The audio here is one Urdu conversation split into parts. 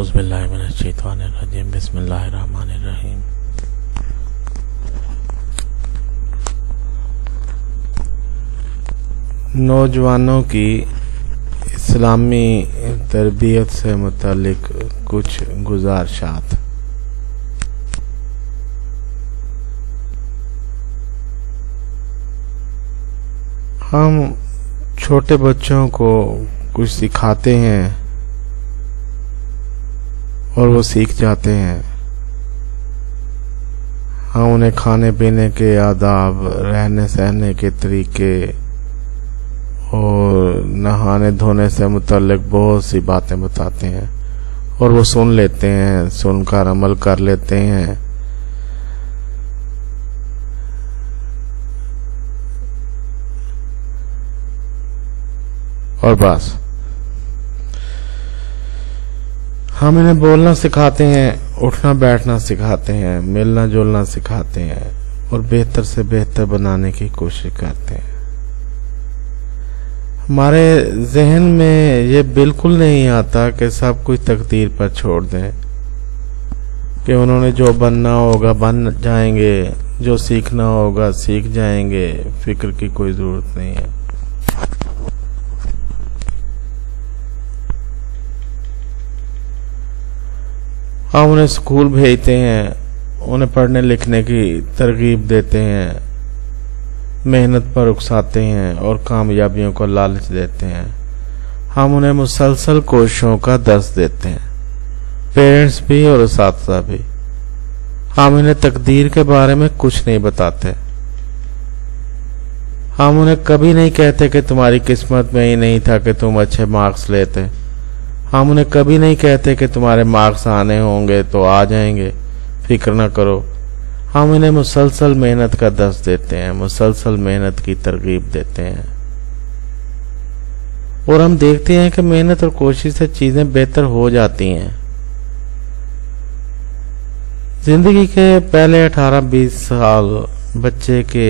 اعوذ باللہ من الشیطان الرجیم بسم اللہ الرحمن الرحیم۔ نوجوانوں کی اسلامی تربیت سے متعلق کچھ گزارشات۔ ہم چھوٹے بچوں کو کچھ سکھاتے ہیں اور وہ سیکھ جاتے ہیں۔ ہم انہیں کھانے پینے کے آداب، رہنے سہنے کے طریقے اور نہانے دھونے سے متعلق بہت سی باتیں بتاتے ہیں اور وہ سن لیتے ہیں، سن کر عمل کر لیتے ہیں۔ اور بس ہم انہیں بولنا سکھاتے ہیں، اٹھنا بیٹھنا سکھاتے ہیں، ملنا جلنا سکھاتے ہیں اور بہتر سے بہتر بنانے کی کوشش کرتے ہیں۔ ہمارے ذہن میں یہ بالکل نہیں آتا کہ سب کچھ تقدیر پر چھوڑ دیں، کہ انہوں نے جو بننا ہوگا بن جائیں گے، جو سیکھنا ہوگا سیکھ جائیں گے، فکر کی کوئی ضرورت نہیں ہے۔ ہم انہیں اسکول بھیجتے ہیں، انہیں پڑھنے لکھنے کی ترغیب دیتے ہیں، محنت پر اکساتے ہیں اور کامیابیوں کو لالچ دیتے ہیں۔ ہم انہیں مسلسل کوششوں کا درس دیتے ہیں، پیرنٹس بھی اور اساتذہ بھی۔ ہم انہیں تقدیر کے بارے میں کچھ نہیں بتاتے۔ ہم انہیں کبھی نہیں کہتے کہ تمہاری قسمت میں ہی نہیں تھا کہ تم اچھے مارکس لیتے۔ ہم انہیں کبھی نہیں کہتے کہ تمہارے مارکس آنے ہوں گے تو آ جائیں گے، فکر نہ کرو۔ ہم انہیں مسلسل محنت کا درس دیتے ہیں، مسلسل محنت کی ترغیب دیتے ہیں، اور ہم دیکھتے ہیں کہ محنت اور کوشش سے چیزیں بہتر ہو جاتی ہیں۔ زندگی کے پہلے 18-20 سال بچے کے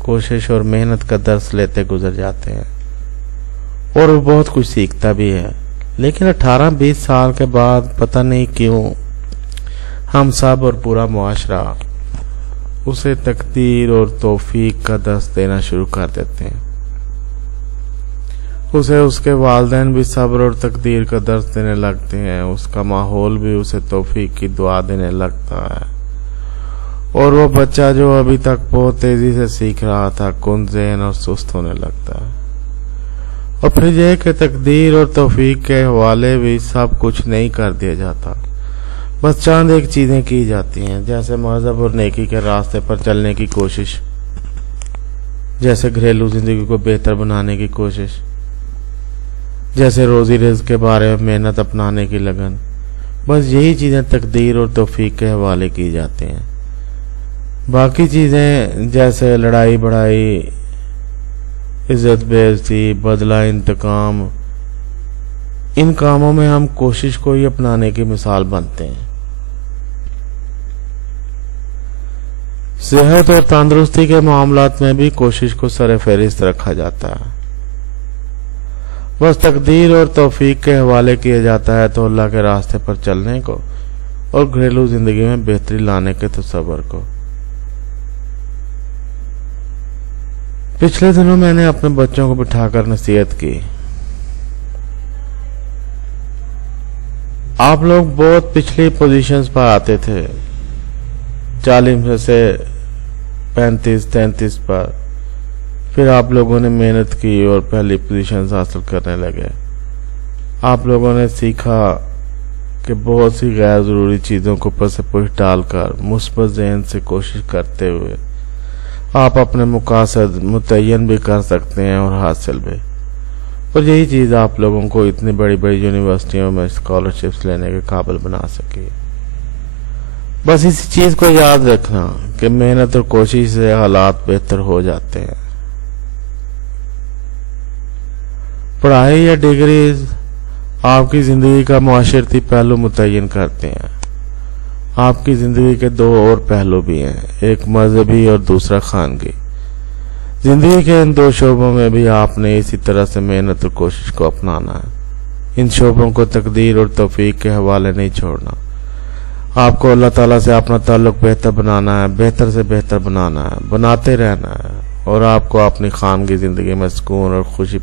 کوشش اور محنت کا درس لیتے گزر جاتے ہیں اور وہ بہت کچھ سیکھتا بھی ہے، لیکن 18-20 سال کے بعد پتہ نہیں کیوں ہم سب اور پورا معاشرہ اسے تقدیر اور توفیق کا درس دینا شروع کر دیتے ہیں۔ اسے اس کے والدین بھی صبر اور تقدیر کا درس دینے لگتے ہیں، اس کا ماحول بھی اسے توفیق کی دعا دینے لگتا ہے، اور وہ بچہ جو ابھی تک بہت تیزی سے سیکھ رہا تھا کن ذہن اور سست ہونے لگتا ہے۔ اور پھر یہ کہ تقدیر اور توفیق کے حوالے بھی سب کچھ نہیں کر دیا جاتا، بس چند ایک چیزیں کی جاتی ہیں، جیسے مذہب اور نیکی کے راستے پر چلنے کی کوشش، جیسے گھریلو زندگی کو بہتر بنانے کی کوشش، جیسے روزی رزق کے بارے میں محنت اپنانے کی لگن۔ بس یہی چیزیں تقدیر اور توفیق کے حوالے کی جاتی ہیں۔ باقی چیزیں جیسے لڑائی بڑائی، عزت بے عزتی، بدلہ انتقام، ان کاموں میں ہم کوشش کو ہی اپنانے کی مثال بنتے ہیں۔ صحت اور تندرستی کے معاملات میں بھی کوشش کو سر فہرست رکھا جاتا ہے، بس تقدیر اور توفیق کے حوالے کیا جاتا ہے تو اللہ کے راستے پر چلنے کو اور گھریلو زندگی میں بہتری لانے کے تصور کو۔ پچھلے دنوں میں نے اپنے بچوں کو بٹھا کر نصیحت کی، آپ لوگ بہت پچھلی پوزیشنز پر آتے تھے، 40 سے 35-33 پر، پھر آپ لوگوں نے محنت کی اور پہلی پوزیشنز حاصل کرنے لگے۔ آپ لوگوں نے سیکھا کہ بہت سی غیر ضروری چیزوں کو اوپر سے پش ڈال کر مثبت ذہن سے کوشش کرتے ہوئے آپ اپنے مقاصد متعین بھی کر سکتے ہیں اور حاصل بھی، اور یہی چیز آپ لوگوں کو اتنی بڑی بڑی یونیورسٹیوں میں اسکالرشپس لینے کے قابل بنا سکی۔ بس اسی چیز کو یاد رکھنا کہ محنت اور کوشش سے حالات بہتر ہو جاتے ہیں۔ پڑھائی یا ڈگریز آپ کی زندگی کا معاشرتی پہلو متعین کرتے ہیں۔ آپ کی زندگی کے 2 اور پہلو بھی ہیں، ایک مذہبی اور دوسرا خانگی۔ زندگی کے ان 2 شعبوں میں بھی آپ نے اسی طرح سے محنت اور کوشش کو اپنانا ہے۔ ان شعبوں کو تقدیر اور توفیق کے حوالے نہیں چھوڑنا۔ آپ کو اللہ تعالیٰ سے اپنا تعلق بہتر بنانا ہے، بہتر سے بہتر بنانا ہے، بناتے رہنا ہے، اور آپ کو اپنی خانگی زندگی میں سکون اور خوشی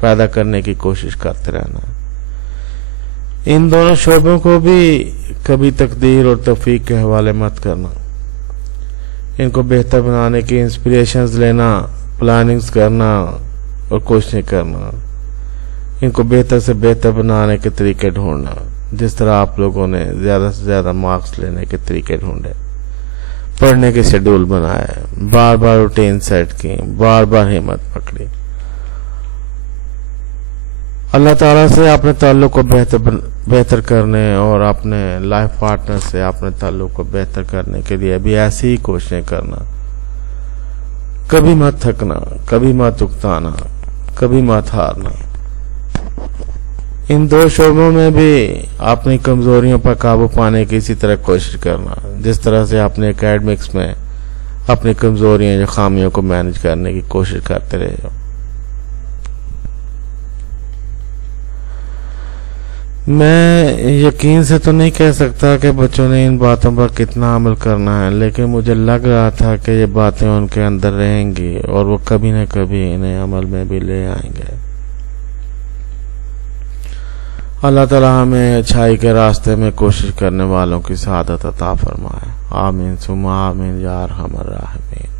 پیدا کرنے کی کوشش کرتے رہنا ہے۔ ان دونوں شعبوں کو بھی کبھی تقدیر اور توفیق کے حوالے مت کرنا۔ ان کو بہتر بنانے کی انسپریشنز لینا، پلاننگز کرنا اور کوششیں کرنا، ان کو بہتر سے بہتر بنانے کے طریقے ڈھونڈنا، جس طرح آپ لوگوں نے زیادہ سے زیادہ مارکس لینے کے طریقے ڈھونڈے، پڑھنے کے شیڈول بنائے، بار بار روٹین سیٹ کی، بار بار ہمت پکڑی۔ اللہ تعالیٰ سے اپنے تعلق کو بہتر کرنے اور اپنے لائف پارٹنر سے اپنے تعلق کو بہتر کرنے کے لیے بھی ایسی ہی کوششیں کرنا۔ کبھی مت تھکنا، کبھی مت اکتانا، کبھی مت ہارنا۔ ان دو شعبوں میں بھی اپنی کمزوریوں پر قابو پانے کی اسی طرح کوشش کرنا جس طرح سے اپنے اکیڈمکس میں اپنی کمزوریاں یا خامیوں کو مینج کرنے کی کوشش کرتے رہے۔ میں یقین سے تو نہیں کہہ سکتا کہ بچوں نے ان باتوں پر کتنا عمل کرنا ہے، لیکن مجھے لگ رہا تھا کہ یہ باتیں ان کے اندر رہیں گی اور وہ کبھی نہ کبھی انہیں عمل میں بھی لے آئیں گے۔ اللہ تعالی ہمیں اچھائی کے راستے میں کوشش کرنے والوں کی سعادت عطا فرمائے۔ آمین ثم آمین یا ارحم الراحمین۔